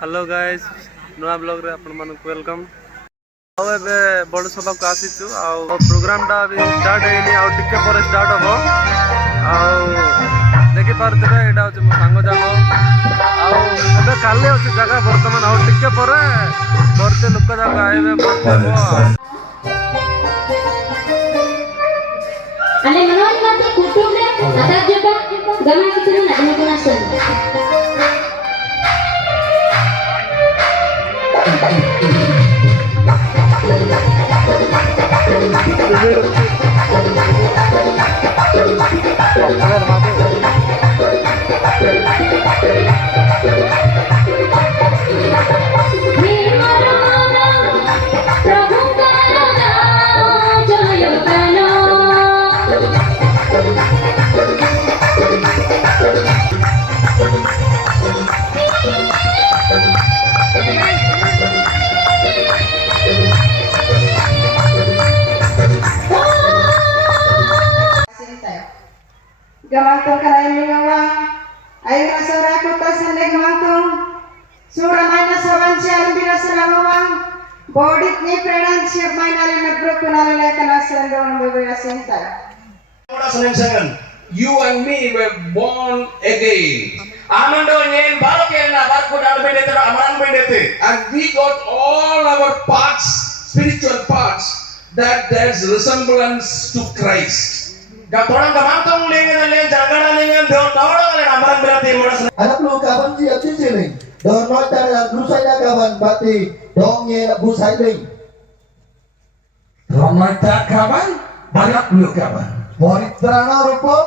Hello guys नुआ blog रे आपण मानक वेलकम। आउ एबे बड़ सभा को आसीचु आउ प्रोग्राम टा अभी स्टार्ट हेनी आउ टिके पर स्टार्ट हबो। आउ देखि पारतबे एटा होचे मो संग जाको आउ एबे काले होचे जगह वर्तमान आउ टिके पर बरते लोक जाको आइबे बरते आणि मनोज माते कुटुंबे आता जोटा गमा किती ना कोणा sir Gamantong karayan mingawang ay rasara ko ta sa negmantong suramay na sa wansya ang binasalamawang bodit ni prenan siya may nalinagro ko nalinay ka na sa doon babayasinta. You and me were born again. And we got all our parts, spiritual parts, that there's resemblance to Christ. Anak lu kapan sih ati ciling? Don noi ta rusai da kawan bati dong ye busai ling. Don noi ta kawan anak lu kawan. Poritrana rupa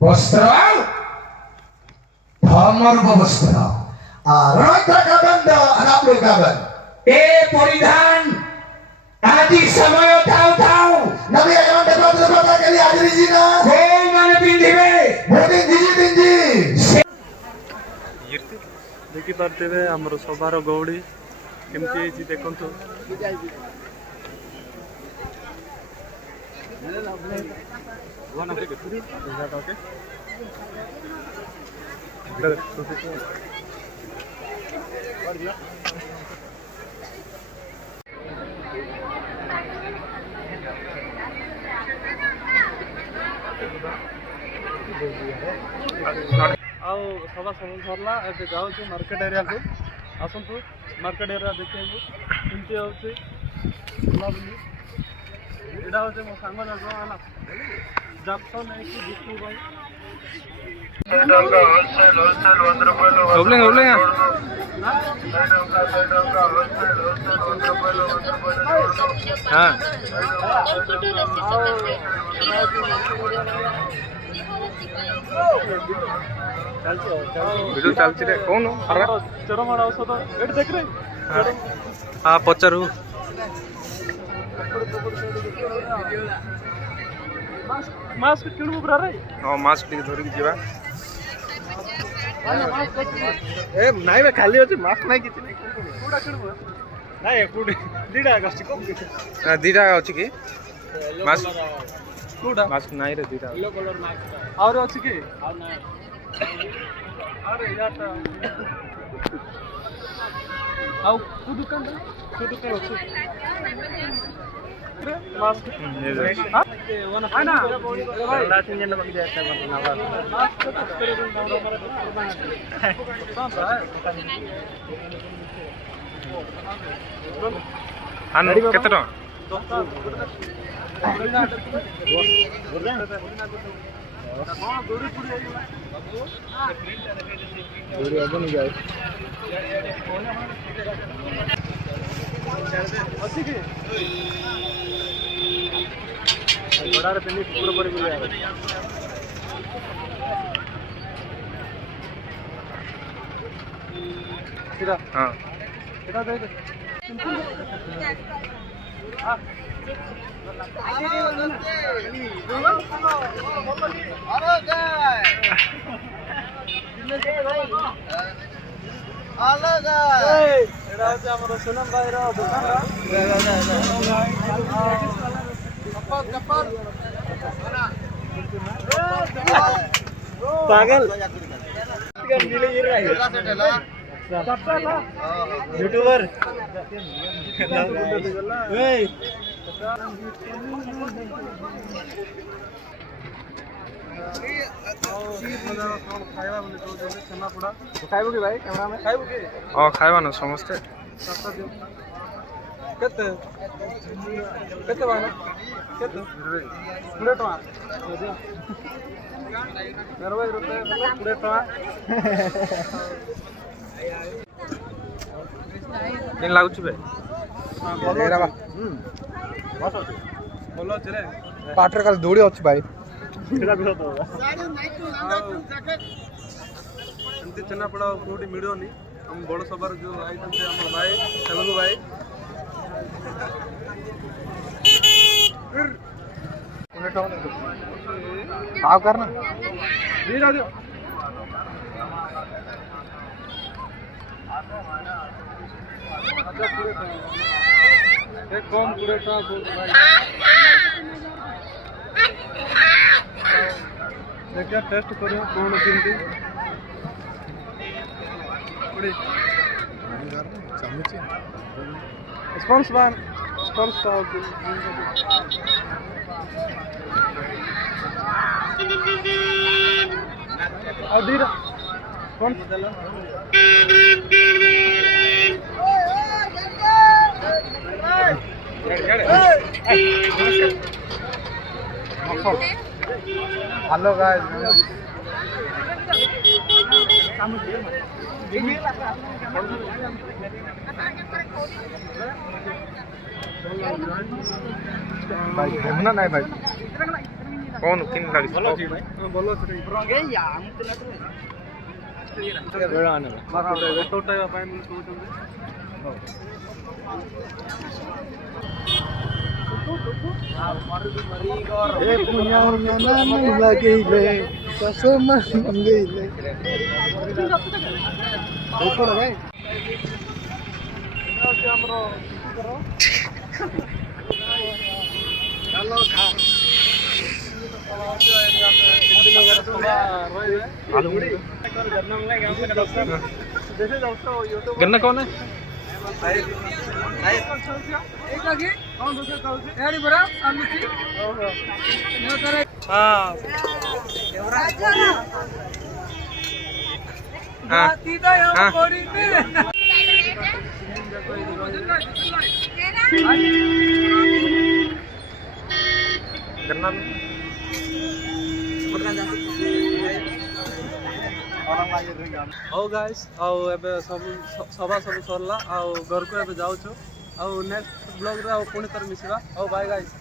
Bostra Dhamar Bostra. Noi ta kawan da anak lu kawan. Poridhan Adi Samayo tahu-tahu Nabi ayam dapat kali ada di sini. Kau mana pindibe? Mungkin tinggi. देखि पारतबे हमर सभार गौड़ी केमती हेची देखंतु। आउ सभा सब सरला ए जाऊ मार्केट एरिया को आसतु मार्केट एरिया देखिए केमती होची बुलाबुली एडा होचे मो सांग जाको आला जातो नै कि बिकु भाई ओबलेंग हां वीडियो चलछि रे कोन अरे चरमाड औषध एट देख रे हां पचरू मास्क किणबु ब्रा रे हां मास्क टिक धरि के जीवा ए नाही बे खाली होछि मास्क नाही किछि नाही कोडा किणबु नाही कोडे दीडा गछि कोम दीडा अछि की मास्क कोडा मास्क नाही रे दीडा येलो कलर मास्क और अछि की और नाही अरे यार आउ को दुकान अछि मास्क हां हां ना लास्ट इंजन बग जाता है मास्क तो करे हां केते टका हाँ पागल यूट्यूबर ଖାଇବୁ କି ଭାଇ କ୍ୟାମେରା ଖାଇବୁ କି ଖାଇବା ନା ସମସ୍ତେ କେତେ କେତେ ଭାଇ କେତେ 20 ଟଙ୍କା मेरे रुपये 20 टଙ୍କା କେନ୍ ଲାଗୁଛି ବେ ଭଲ ଅଛି ରେ ପାଟରେ କାଲି ଦୌଡ଼ି ଅଛି ଭାଇ ଏମିତି ଛେନାପୋଡ଼ କୋଉଠି ମିଳିବନି ଆମ ବଡ଼ ସଭାର ଯୋଉ ଆଇଛନ୍ତି ଆମ ଭାଇ ତେଲୁଗୁ ଭାଇ ଆଉ କର ନା कम 20 टଙ୍କା देखिए टेस्ट करें कौन केमती स्पॉन्स वन स्पॉन्स अधीरा कौन हेलो गाइस भाई घूमना नहीं भाई कौन किन लागी बोलो छी भाई बोलो छी गे या बेड़ा आने टोटा पाए मिल ए पुण्या ना नहीं लगेले कसम मंगेले ऊपर भाई हमरो करो चलो खा गन्ना कौन है गन्ना ହଉ ଗାଇସ୍ ଆଉ ଏବେ ସବୁ ସଭା ସବୁ ସରିଲା ଆଉ ଘରକୁ ଏବେ ଯାଉଛୁ ଆଉ ନେକ୍ସଟ ବ୍ଲଗ୍ରେ ଆଉ ପୁଣି ଥରେ ମିଶିବା ହଉ ବାଏ ଗାଇସ୍